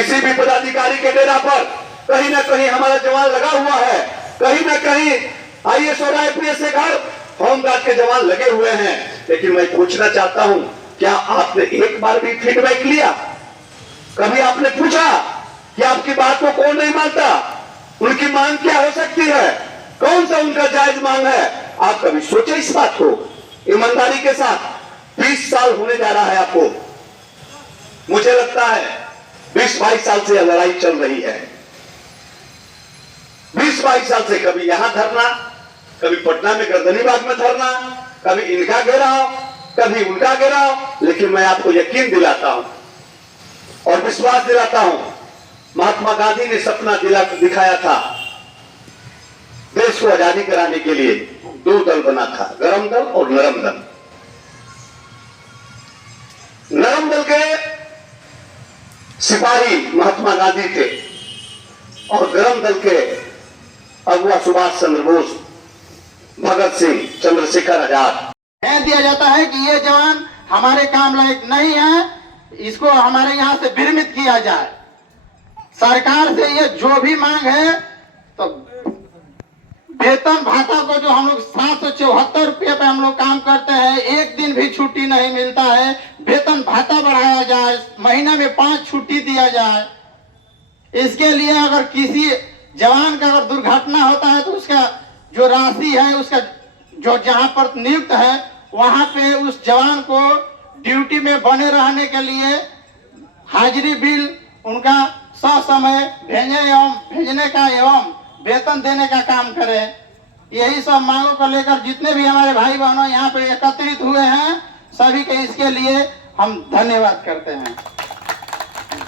किसी भी पदाधिकारी के डेरा पर कहीं ना कहीं हमारा जवान लगा हुआ है, कहीं ना कहीं IAS और IPS के घर होमगार्ड के जवान लगे हुए हैं। लेकिन मैं पूछना चाहता हूं, क्या आपने एक बार भी फीडबैक लिया? कभी आपने पूछा कि आपकी बात को कौन नहीं मानता? उनकी मांग क्या हो सकती है? कौन सा उनका जायज मांग है? आप कभी सोचे इस बात को? ईमानदारी के साथ 20 साल होने जा रहा है आपको, मुझे लगता है 20-22 साल से लड़ाई चल रही है। 20-22 साल से कभी यहां धरना, कभी पटना में गर्दनीबाग में धरना, कभी इनका घेराव, कभी उनका घेराव। लेकिन मैं आपको यकीन दिलाता हूं और विश्वास दिलाता हूं, महात्मा गांधी ने सपना दिखाया था, देश को आजादी कराने के लिए 2 दल बना था, गरम दल और नरम दल। नरम दल के सिपाही महात्मा गांधी थे और गरम दल के अगुआ सुभाष चंद्र बोस, भगत सिंह, चंद्रशेखर आजाद। कह दिया जाता है कि ये जवान हमारे काम लायक नहीं है, इसको हमारे यहाँ से विरमित किया जाए। सरकार से ये जो भी मांग है, तो वेतन भाता को जो हम लोग 774 रुपये पे हम लोग काम करते हैं, एक दिन भी छुट्टी नहीं मिलता है, वेतन भाता बढ़ाया जाए, महीने में 5 छुट्टी दिया जाए। इसके लिए अगर किसी जवान का अगर दुर्घटना होता है तो उसका जो राशि है, उसका जो जहां पर नियुक्त है वहां पे उस जवान को ड्यूटी में बने रहने के लिए हाजिरी बिल उनका ससमय भेजने का एवं वेतन देने का काम करें। यही सब मांगों को लेकर जितने भी हमारे भाई बहनों यहाँ पे एकत्रित हुए हैं, सभी के इसके लिए हम धन्यवाद करते हैं।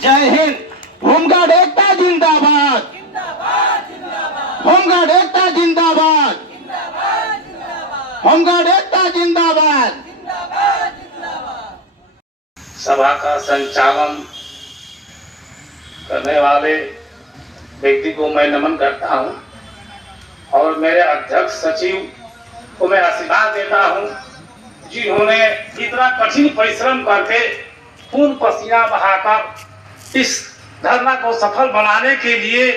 जय हिंद। होमगार्ड एकता जिंदाबाद, होमगार्ड एकता जिंदाबाद, होमगार्ड एकता जिंदाबाद। सभा का संचालन करने वाले व्यक्ति को मैं नमन करता हूं और मेरे अध्यक्ष सचिव को मैं आशीर्वाद देता हूं, जिन्होंने इतना कठिन परिश्रम करके खून पसीना बहाकर इस धरना को सफल बनाने के लिए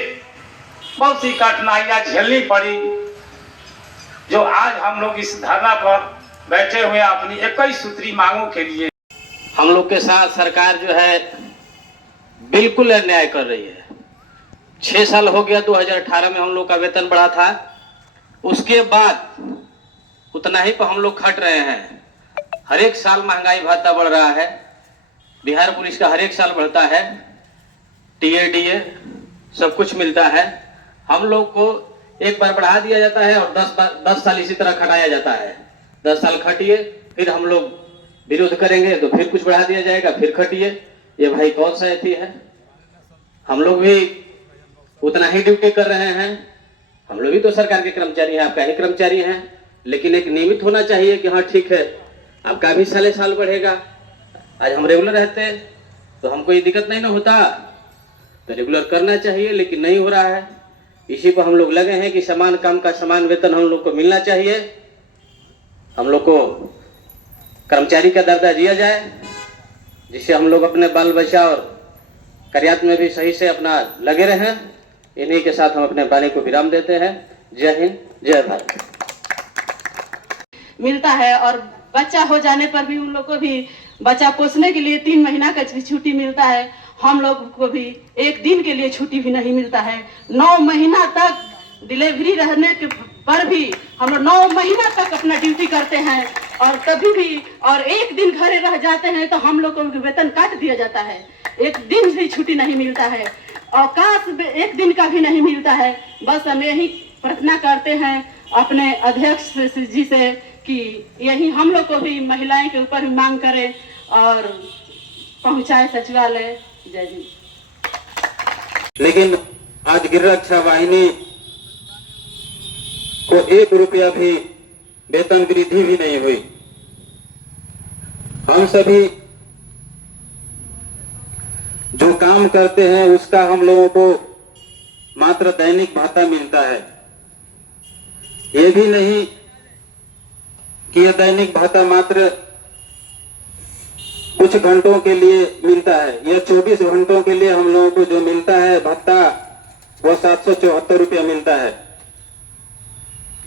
बहुत सी कठिनाइयां झेलनी पड़ी। जो आज हम लोग इस धरना पर बैठे हुए अपनी 21 सूत्री मांगों के लिए, हम लोग के साथ सरकार जो है बिल्कुल अन्याय कर रही है। 6 साल हो गया, 2018 में हम लोग का वेतन बढ़ा था, उसके बाद उतना ही पर हम लोग खट रहे हैं। हर एक साल महंगाई भत्ता बढ़ रहा है, बिहार पुलिस का हर एक साल बढ़ता है, TADA सब कुछ मिलता है। हम लोग को एक बार बढ़ा दिया जाता है और 10 साल इसी तरह खटाया जाता है। 10 साल खटिए, फिर हम लोग विरोध करेंगे तो फिर कुछ बढ़ा दिया जाएगा, फिर खटिए। ये भाई कौन सा एथी है? हम लोग भी उतना ही ड्यूटी कर रहे हैं, हम लोग भी तो सरकार के कर्मचारी हैं, आपका ही कर्मचारी हैं। लेकिन एक नियमित होना चाहिए कि हाँ ठीक है, आपका भी साले साल बढ़ेगा। आज हम रेगुलर रहते तो हमको ये दिक्कत नहीं ना होता, तो रेगुलर करना चाहिए, लेकिन नहीं हो रहा है। इसी पर हम लोग लगे हैं कि समान काम का समान वेतन हम लोग को मिलना चाहिए, हम लोग को कर्मचारी का दर्जा दिया जाए, जिससे हम लोग अपने बाल बच्चा और कार्यात में भी सही से अपना लगे रहें। इन्हीं के साथ हम अपने वाणी को विराम देते हैं। जय हिंद, जय भारत। मिलता है और बच्चा हो जाने पर भी उन लोग को भी बच्चा पोसने के लिए 3 महीना का छुट्टी मिलता है। हम लोग को भी 1 दिन के लिए छुट्टी भी नहीं मिलता है। 9 महीना तक डिलीवरी रहने के पर भी हम लोग 9 महीना तक अपना ड्यूटी करते हैं और कभी भी और 1 दिन घरे रह जाते हैं तो हम लोग को वेतन काट दिया जाता है। 1 दिन भी छुट्टी नहीं मिलता है, अवकाश 1 दिन का भी नहीं मिलता है। बस हम यही प्रार्थना करते हैं अपने अध्यक्ष जी से कि यही हम लोग को भी महिलाएं के ऊपर भी मांग करें और पहुंचाए सचिवालय। जय जी। लेकिन आज गृह रक्षा वाहिनी को 1 रुपया भी वेतन वृद्धि भी नहीं हुई। हम सभी जो काम करते हैं उसका हम लोगों को मात्र दैनिक भत्ता मिलता है। ये भी नहीं कि यह दैनिक भत्ता मात्र कुछ घंटों के लिए मिलता है। यह 24 घंटों के लिए हम लोगों को जो मिलता है भत्ता वह 774 रुपया मिलता है,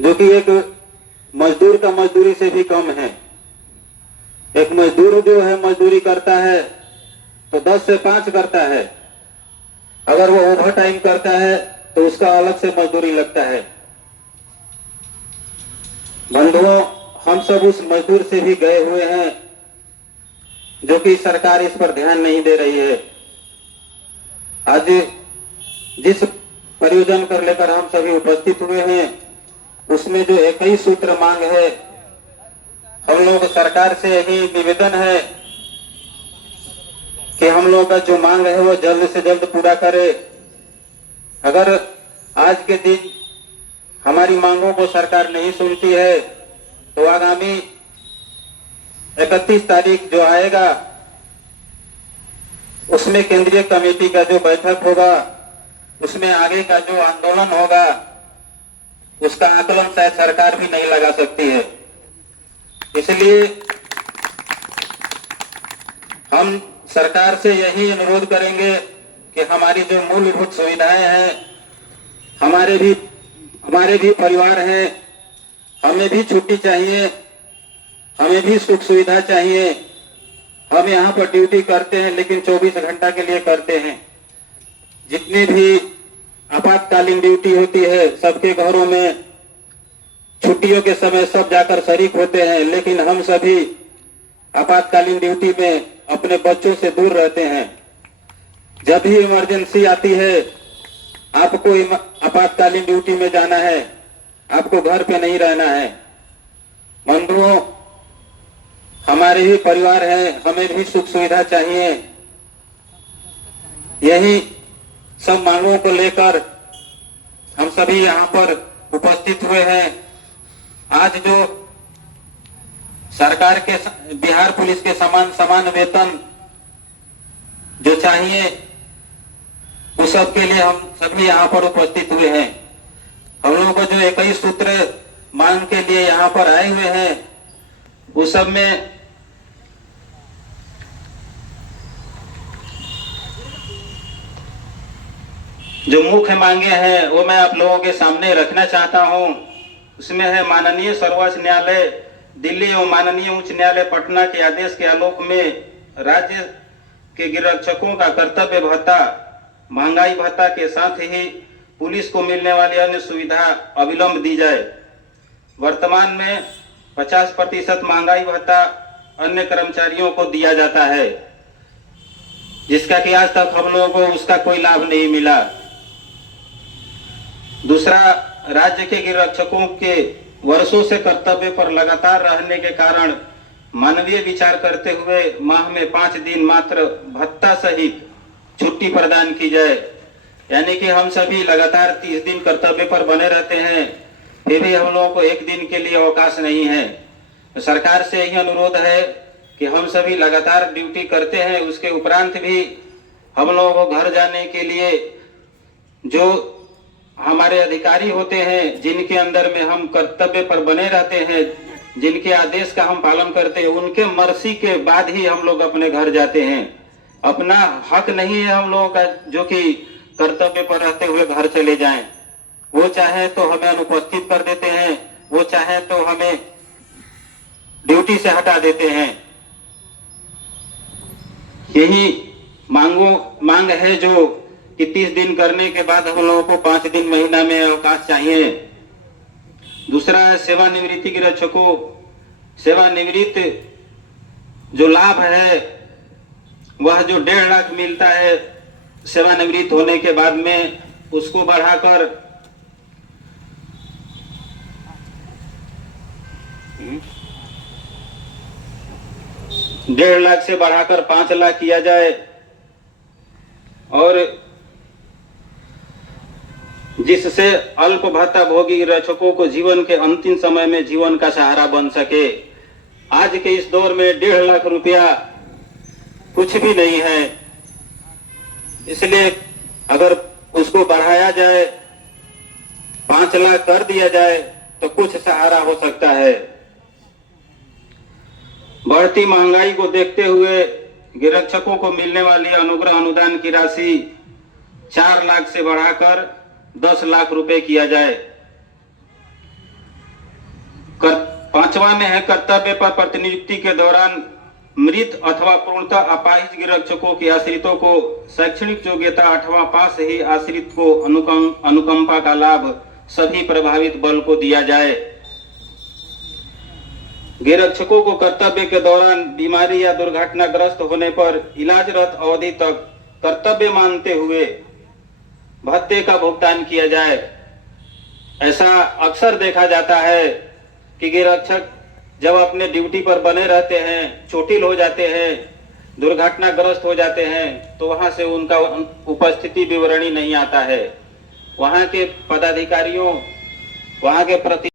जो कि एक मजदूर का मजदूरी से भी कम है। एक मजदूर जो है मजदूरी करता है तो 10 से 5 करता है, अगर वो ओवर टाइम करता है तो उसका अलग से मजदूरी लगता है। बंधुओं, हम सब उस मजदूर से भी गए हुए हैं, जो कि सरकार इस पर ध्यान नहीं दे रही है। आज जिस परियोजना कर लेकर हम सभी उपस्थित हुए हैं, उसमें जो एक ही सूत्र मांग है, हम लोग सरकार से यही निवेदन है कि हम लोग का जो मांग है वो जल्द से जल्द पूरा करे। अगर आज के दिन हमारी मांगों को सरकार नहीं सुनती है तो आगामी 31 तारीख जो आएगा उसमें केंद्रीय कमेटी का जो बैठक होगा, उसमें आगे का जो आंदोलन होगा उसका आकलन शायद सरकार भी नहीं लगा सकती है। इसलिए हम सरकार से यही अनुरोध करेंगे कि हमारी जो मूलभूत सुविधाएं हैं, हमारे भी परिवार हैं, हमें भी छुट्टी चाहिए, हमें भी सुख सुविधा चाहिए। हम यहाँ पर ड्यूटी करते हैं लेकिन 24 घंटा के लिए करते हैं। जितनी भी आपातकालीन ड्यूटी होती है सबके घरों में छुट्टियों के समय सब जाकर शरीक होते हैं, लेकिन हम सभी आपातकालीन ड्यूटी में अपने बच्चों से दूर रहते हैं। जब भी इमरजेंसी आती है, आपको आपातकालीन ड्यूटी में जाना है, आपको घर पे नहीं रहना है। बंधुओं, हमारे भी परिवार है, हमें भी सुख सुविधा चाहिए। यही सब मांगों को लेकर हम सभी यहाँ पर उपस्थित हुए हैं। आज जो सरकार के बिहार पुलिस के समान वेतन जो चाहिए, उस सब के लिए हम सभी यहाँ पर उपस्थित हुए हैं। हम लोगों को जो एक ही सूत्र मांग के लिए यहाँ पर आए हुए हैं, उस सब में जो मुख्य मांगे हैं वो मैं आप लोगों के सामने रखना चाहता हूं। उसमें है माननीय सर्वोच्च न्यायालय दिल्ली एवं माननीय उच्च न्यायालय पटना के आदेश के आलोक में राज्य के गृहरक्षकों का कर्तव्य भत्ता, महंगाई भत्ता के साथ ही पुलिस को मिलने वाली अन्य सुविधा अविलंब दी जाए। वर्तमान में 50% महंगाई भत्ता अन्य कर्मचारियों को दिया जाता है, जिसका कि आज तक हम लोगों को उसका कोई लाभ नहीं मिला। दूसरा, राज्य के गृहरक्षकों के वर्षों से कर्तव्य पर लगातार रहने के कारण मानवीय विचार करते हुए माह में 5 दिन मात्र भत्ता सहित छुट्टी प्रदान की जाए। यानी कि हम सभी लगातार 30 दिन कर्तव्य पर बने रहते हैं, फिर भी हम लोगों को एक दिन के लिए अवकाश नहीं है। तो सरकार से यही अनुरोध है कि हम सभी लगातार ड्यूटी करते हैं, उसके उपरांत भी हम लोगों को घर जाने के लिए जो हमारे अधिकारी होते हैं, जिनके अंदर में हम कर्तव्य पर बने रहते हैं, जिनके आदेश का हम पालन करते हैं, उनके मर्जी के बाद ही हम लोग अपने घर जाते हैं। अपना हक नहीं है हम लोगों का जो कि कर्तव्य पर रहते हुए घर चले जाएं। वो चाहे तो हमें अनुपस्थित कर देते हैं, वो चाहे तो हमें ड्यूटी से हटा देते हैं। यही मांग है जो कि 30 दिन करने के बाद हम लोगों को 5 दिन महीना में अवकाश चाहिए। दूसरा है सेवानिवृत्ति के रक्षकों, सेवानिवृत्त जो लाभ है वह जो 1.5 लाख मिलता है सेवानिवृत्त होने के बाद में, उसको बढ़ाकर 1.5 लाख से बढ़ाकर 5 लाख किया जाए। और जिससे अल्प भत्ता भोगी रक्षकों को जीवन के अंतिम समय में जीवन का सहारा बन सके। आज के इस दौर में 1.5 लाख रुपया कुछ भी नहीं है, इसलिए अगर उसको बढ़ाया जाए, 5 लाख कर दिया जाए तो कुछ सहारा हो सकता है। बढ़ती महंगाई को देखते हुए गिरक्षकों को मिलने वाली अनुग्रह अनुदान की राशि 4 लाख से बढ़ाकर 10 लाख रुपए किया जाए। पांचवा में है कर्तव्य पर प्रतिनियुक्ति के दौरान मृत अथवा पूर्णतः अपाहिज गिरक्षकों के आश्रितों को शैक्षणिक योग्यता अथवा पास ही आश्रित को अनुकंपा का लाभ सभी प्रभावित बल को दिया जाए। गिरक्षकों को कर्तव्य के दौरान बीमारी या दुर्घटनाग्रस्त होने पर इलाजरत अवधि तक कर्तव्य मानते हुए भत्ते का भुगतान किया जाए। ऐसा अक्सर देखा जाता है कि गिरक्षक जब अपने ड्यूटी पर बने रहते हैं, चोटिल हो जाते हैं, दुर्घटनाग्रस्त हो जाते हैं, तो वहां से उनका उपस्थिति विवरणी नहीं आता है। वहां के पदाधिकारियों, वहां के प्रति